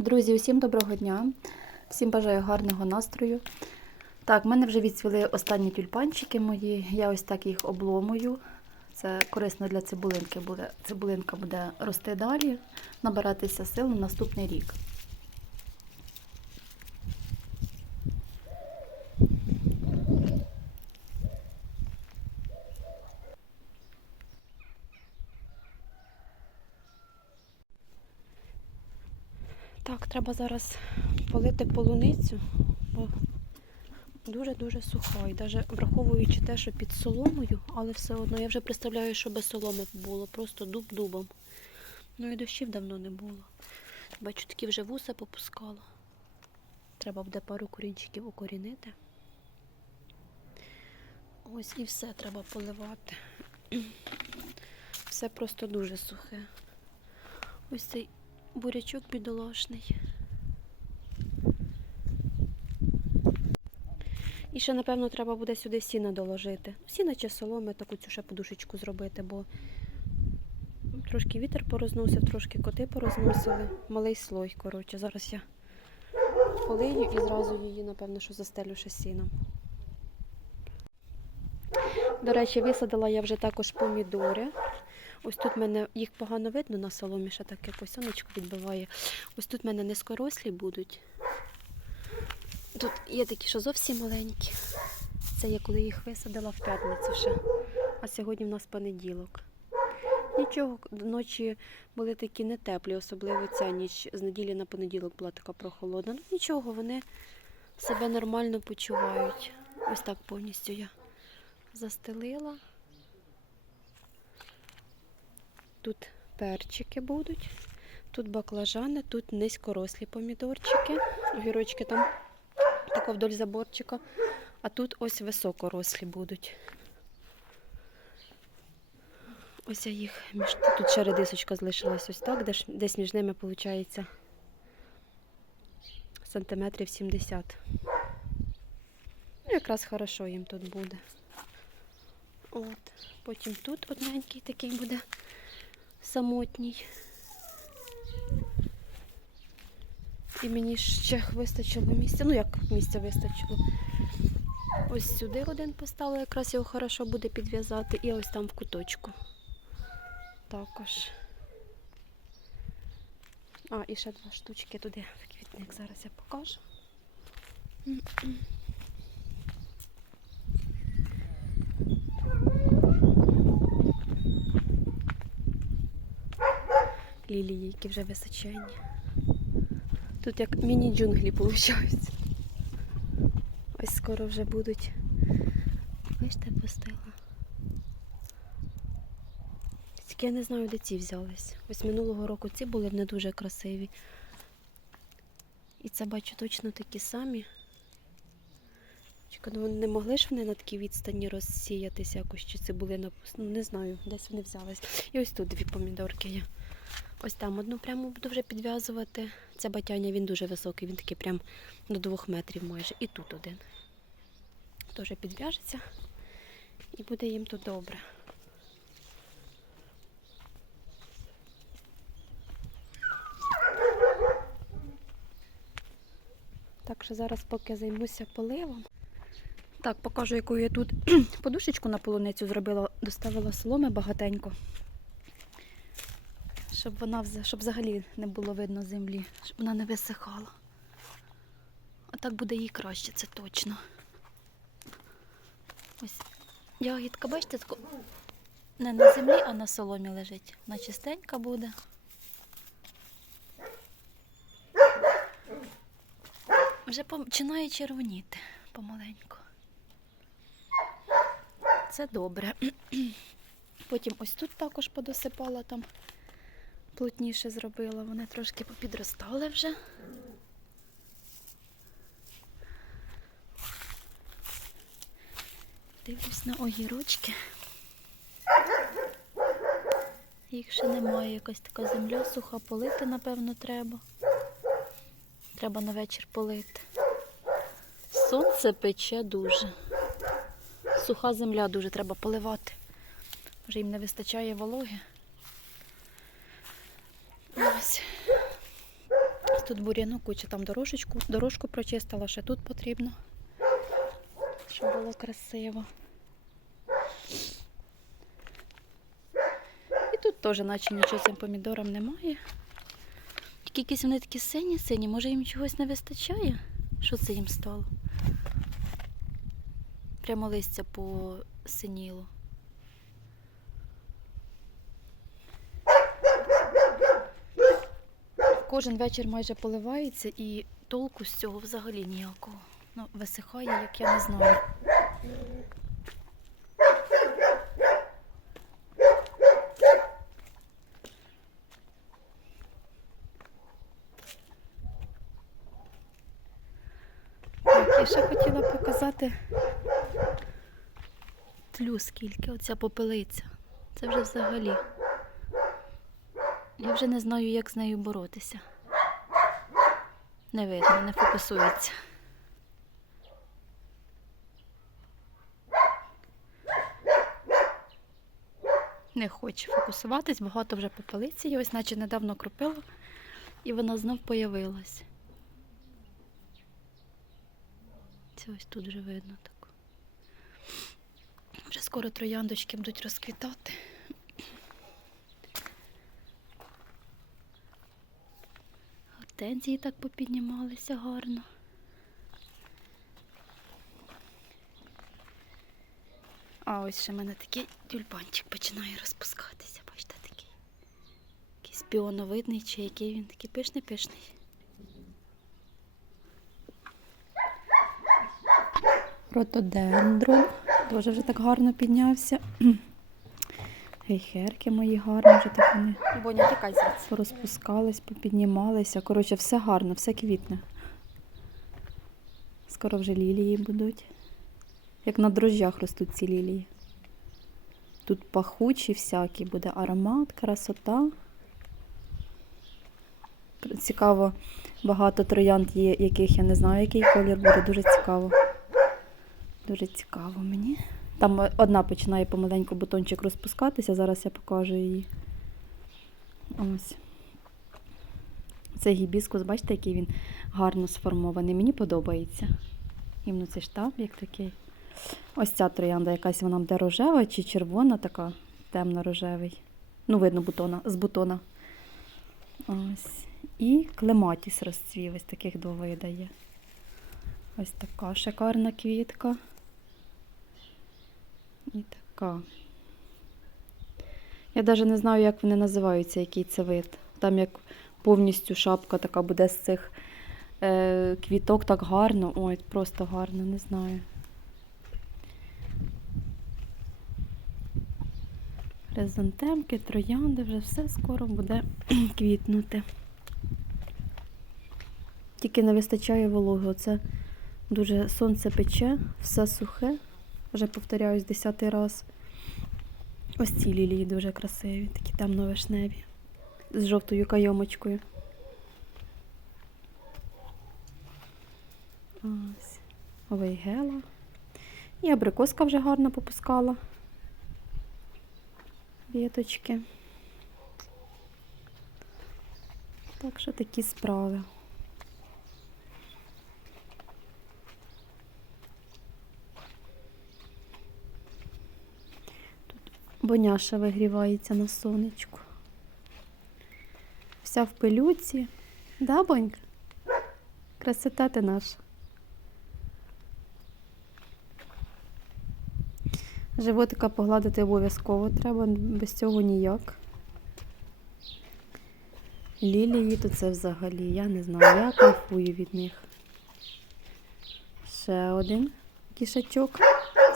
Друзі, усім доброго дня. Всім бажаю гарного настрою. Так, в мене вже відцвіли останні тюльпанчики мої. Я ось так їх обломую. Це корисно для цибулинки буде. Цибулинка буде рости далі, набиратися сил на наступний рік. Так, треба зараз полити полуницю, бо дуже-дуже суха. І навіть враховуючи те, що під соломою, але все одно я вже представляю, що без соломи було, просто дуб дубом. Ну і дощів давно не було. Бачу, такі вже вуса попускала. Треба буде пару корінчиків укорінити. Ось і все треба поливати. Все просто дуже сухе. Ось цей бурячок бідолашний. І ще, напевно, треба буде сюди сіна доложити. Сіна чи соломи, таку цю ще подушечку зробити, бо трошки вітер порозносив, трошки коти порозносили. Малий слой, коротше. Зараз я полию і зразу її, напевно, що застелю ще сіном. До речі, висадила я вже також помідори. Ось тут мене їх погано видно на соломі, ще так якось сонечко відбиває. Ось тут в мене низькорослі будуть. Тут є такі, що зовсім маленькі. Це я коли їх висадила в п'ятницю ще. А сьогодні в нас понеділок. Нічого, ночі були такі не теплі, особливо ця ніч з неділі на понеділок була така прохолодна. Ну нічого, вони себе нормально почувають. Ось так повністю я застелила. Тут перчики будуть, тут баклажани, тут низькорослі помідорчики, огірочки там тако вдоль заборчика, а тут ось високорослі будуть. Ось я їх між тут ще редисочка залишилась ось так, десь, десь між ними виходить сантиметрів 70. Ну, якраз хорошо їм тут буде. От. Потім тут одненький такий буде самотній. І мені ще вистачило місця. Ну, як місця вистачило. Ось сюди один поставила, якраз його хорошо буде підв'язати. І ось там в куточку. Також. А, і ще два штучки туди в квітник. Зараз я покажу. Лілії, які вже височенні. Тут як міні-джунглі виходить. Ось скоро вже будуть. Бачите, пустила. Тільки я не знаю, де ці взялись. Ось минулого року ці були не дуже красиві. І це бачу точно такі самі. Чекай, ну не могли ж вони на такій відстані розсіятися якось, чи це були на ну, не знаю, десь вони взялись. І ось тут дві помідорки є. Ось там одну прямо буду вже підв'язувати. Це батяня, він дуже високий, він такий прям до двох метрів майже. І тут один. Теж підв'яжеться і буде їм тут добре. Так що зараз поки займуся поливом. Так, покажу, яку я тут подушечку на полуницю зробила, доставила соломи багатенько щоб вона щоб взагалі не було видно землі, щоб вона не висихала. Отак буде їй краще, це точно. Ось ягідка, бачите, не на землі, а на соломі лежить. Вона чистенька буде. Вже починає червоніти помаленьку. Це добре. Потім ось тут також подосипала там плотніше зробила. Вони трошки попідростали вже. Дивлюсь на огірочки. Їх ще немає, якась така земля суха, полити, напевно, треба. Треба на вечір полити. Сонце пече дуже. Суха земля дуже треба поливати. Може їм не вистачає вологи. Ось. Тут бур'яну куча, там дорожечку, дорожку прочистила, ще тут потрібно, щоб було красиво. І тут теж наче нічого цим помідорам немає. Тільки якісь вони такі сині сині, може їм чогось не вистачає? Що це їм стало? Прямо листя посиніло. Кожен вечір майже поливається і толку з цього взагалі ніякого. Ну, висихає, як я не знаю. І ще хотіла показати тлю скільки, оця попелиця. Це вже взагалі. Я вже не знаю, як з нею боротися. Не видно, не фокусується. Не хоче фокусуватись, багато вже попелиці є, ось наче недавно кропила, і вона знов появилась. Це ось тут вже видно так. Вже скоро трояндочки будуть розквітати. Гортензії так попіднімалися гарно. А ось ще в мене такий тюльпанчик починає розпускатися. Бачите, такий. Якийсь піоновидний, чи який він такий пишний-пишний. Ротодендрон. Теж вже так гарно піднявся. Гейхерки мої гарні, вже так вони Боня, тікай звідси. порозпускались, попіднімалися. Коротше, все гарно, все квітне. Скоро вже лілії будуть. Як на дрожжах ростуть ці лілії. Тут пахучі всякі, буде аромат, красота. Цікаво, багато троянд є, яких я не знаю, який колір буде. Дуже цікаво. Дуже цікаво мені. Там одна починає помаленьку бутончик розпускатися, зараз я покажу її. Ось. Це гібіскус, бачите, який він гарно сформований. Мені подобається. Іменно цей штаб, як такий. Ось ця троянда якась вона буде рожева чи червона, така темно-рожевий. Ну, видно бутона, з бутона. Ось. І клематіс розцвів, ось таких два вида є. Ось така шикарна квітка. І така. Я навіть не знаю, як вони називаються, який це вид. Там як повністю шапка така буде з цих е, квіток так гарно. Ой, просто гарно, не знаю. Хризантемки, троянди, вже все скоро буде квітнути. Тільки не вистачає вологи. Оце дуже сонце пече, все сухе. Вже повторяюсь десятий раз. Ось ці лілії дуже красиві, такі темно-вишневі, з жовтою кайомочкою. Ось. Вейгела. І абрикоска вже гарно попускала. Віточки. Так що такі справи. Боняша вигрівається на сонечку. Вся в пилюці. Да, Бонька? Красота ти наша. Животика погладити обов'язково треба, без цього ніяк. Лілії то це взагалі, я не знаю, я кайфую від них. Ще один кішачок.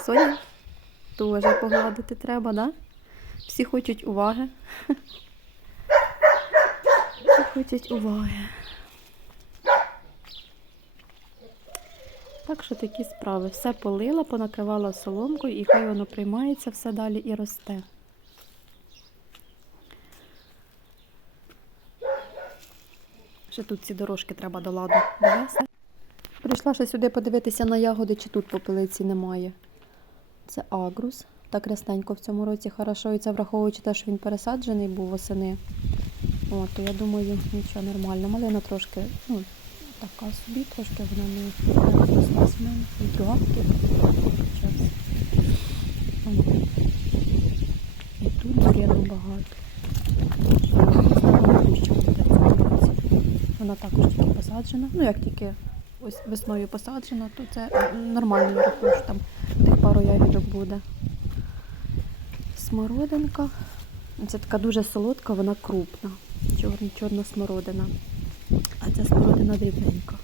Соня, теж погладити треба, да? Всі хочуть уваги. Всі хочуть уваги. Так що такі справи. Все полила, понакривала соломкою і хай воно приймається все далі і росте. Ще тут ці дорожки треба до ладу довести. Прийшла ще сюди подивитися на ягоди, чи тут попелиці немає. Це агрус. Так рясненько в цьому році хорошо. І це враховуючи те, що він пересаджений був восени. От, то я думаю, нічого нормально. Малина трошки, ну, така собі, трошки вона не мене. І травки. І тут бур'яну багато. Вона також тільки посаджена. Ну, як тільки ось весною посаджена, то це нормально, я що там тих пару ягідок буде. Смородинка. Це така дуже солодка, вона крупна. Чорна, смородина. А ця смородина дрібненька.